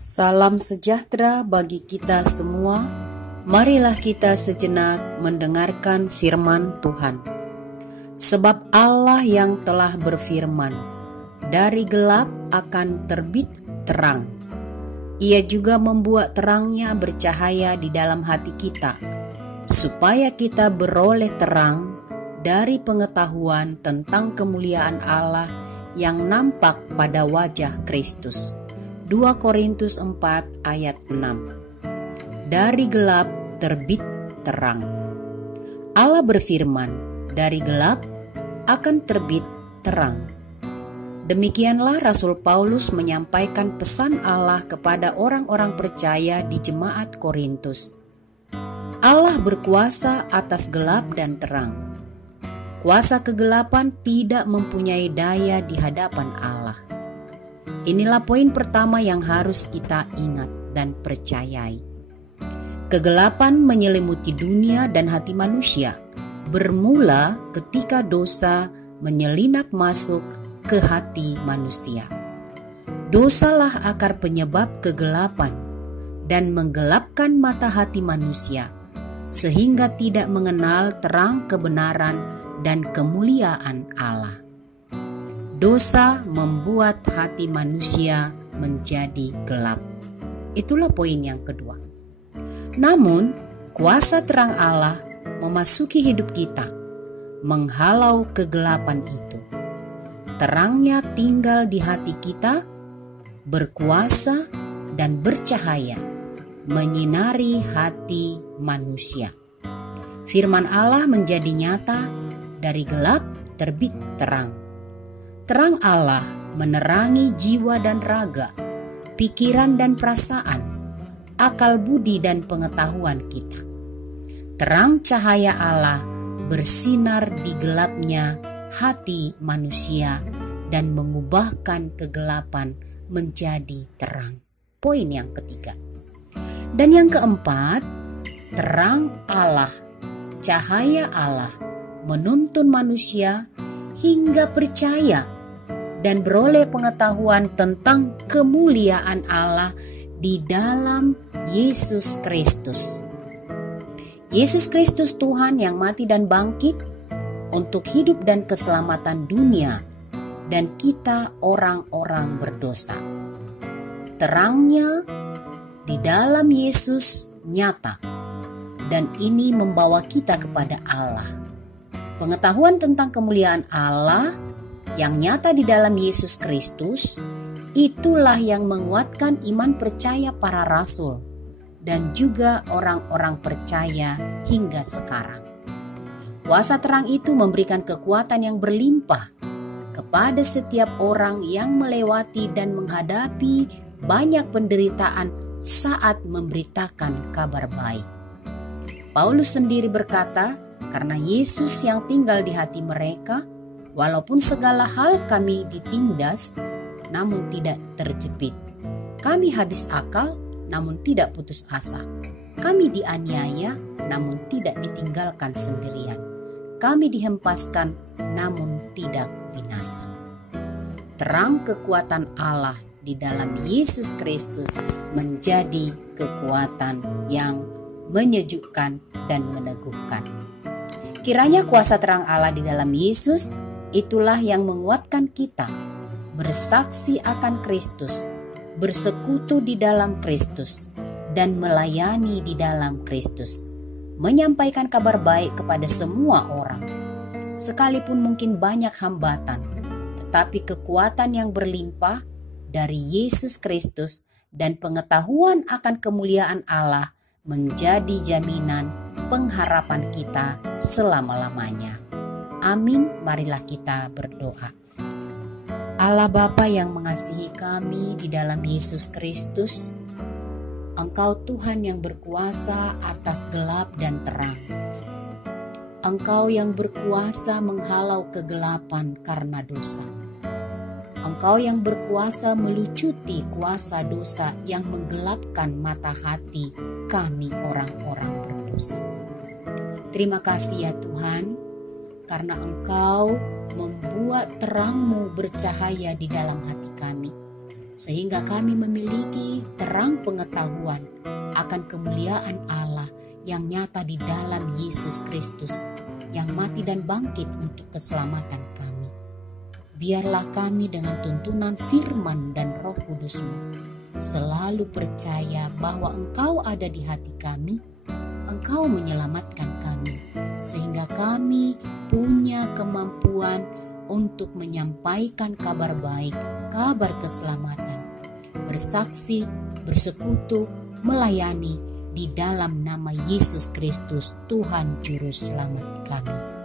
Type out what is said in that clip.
Salam sejahtera bagi kita semua. Marilah kita sejenak mendengarkan firman Tuhan. Sebab Allah yang telah berfirman, dari gelap akan terbit terang. Ia juga membuat terangnya bercahaya di dalam hati kita, supaya kita beroleh terang dari pengetahuan tentang kemuliaan Allah yang nampak pada wajah Kristus. 2 Korintus 4 ayat 6. Dari gelap terbit terang. Allah berfirman, dari gelap akan terbit terang. Demikianlah Rasul Paulus menyampaikan pesan Allah kepada orang-orang percaya di jemaat Korintus. Allah berkuasa atas gelap dan terang. Kuasa kegelapan tidak mempunyai daya di hadapan Allah. Inilah poin pertama yang harus kita ingat dan percayai. Kegelapan menyelimuti dunia dan hati manusia, bermula ketika dosa menyelinap masuk ke hati manusia. Dosalah akar penyebab kegelapan dan menggelapkan mata hati manusia, sehingga tidak mengenal terang kebenaran dan kemuliaan Allah. Dosa membuat hati manusia menjadi gelap. Itulah poin yang kedua. Namun, kuasa terang Allah memasuki hidup kita, menghalau kegelapan itu. Terangnya tinggal di hati kita, berkuasa dan bercahaya, menyinari hati manusia. Firman Allah menjadi nyata, dari gelap terbit terang. Terang Allah menerangi jiwa dan raga, pikiran dan perasaan, akal budi dan pengetahuan kita. Terang cahaya Allah bersinar di gelapnya hati manusia dan mengubahkan kegelapan menjadi terang. Poin yang ketiga. Dan yang keempat, terang Allah, cahaya Allah menuntun manusia hingga percaya dan beroleh pengetahuan tentang kemuliaan Allah di dalam Yesus Kristus. Yesus Kristus Tuhan yang mati dan bangkit untuk hidup dan keselamatan dunia dan kita orang-orang berdosa. Terangnya di dalam Yesus nyata, dan ini membawa kita kepada Allah. Pengetahuan tentang kemuliaan Allah yang nyata di dalam Yesus Kristus, itulah yang menguatkan iman percaya para rasul dan juga orang-orang percaya hingga sekarang. Kuasa terang itu memberikan kekuatan yang berlimpah kepada setiap orang yang melewati dan menghadapi banyak penderitaan saat memberitakan kabar baik. Paulus sendiri berkata, karena Yesus yang tinggal di hati mereka, walaupun segala hal kami ditindas, namun tidak terjepit. Kami habis akal, namun tidak putus asa. Kami dianiaya, namun tidak ditinggalkan sendirian. Kami dihempaskan, namun tidak binasa. Terang kekuatan Allah di dalam Yesus Kristus menjadi kekuatan yang menyejukkan dan meneguhkan. Kiranya kuasa terang Allah di dalam Yesus itulah yang menguatkan kita bersaksi akan Kristus, bersekutu di dalam Kristus, dan melayani di dalam Kristus, menyampaikan kabar baik kepada semua orang. Sekalipun mungkin banyak hambatan, tetapi kekuatan yang berlimpah dari Yesus Kristus dan pengetahuan akan kemuliaan Allah menjadi jaminan pengharapan kita selama-lamanya. Amin, marilah kita berdoa. Allah Bapa yang mengasihi kami di dalam Yesus Kristus, Engkau Tuhan yang berkuasa atas gelap dan terang. Engkau yang berkuasa menghalau kegelapan karena dosa. Engkau yang berkuasa melucuti kuasa dosa yang menggelapkan mata hati kami orang-orang berdosa. Terima kasih ya Tuhan, karena Engkau membuat terang-Mu bercahaya di dalam hati kami, sehingga kami memiliki terang pengetahuan akan kemuliaan Allah yang nyata di dalam Yesus Kristus, yang mati dan bangkit untuk keselamatan kami. Biarlah kami dengan tuntunan firman dan Roh Kudus-Mu selalu percaya bahwa Engkau ada di hati kami, Engkau menyelamatkan kami, sehingga kami punya kemampuan untuk menyampaikan kabar baik, kabar keselamatan, bersaksi, bersekutu, melayani di dalam nama Yesus Kristus, Tuhan Juru Selamat kami.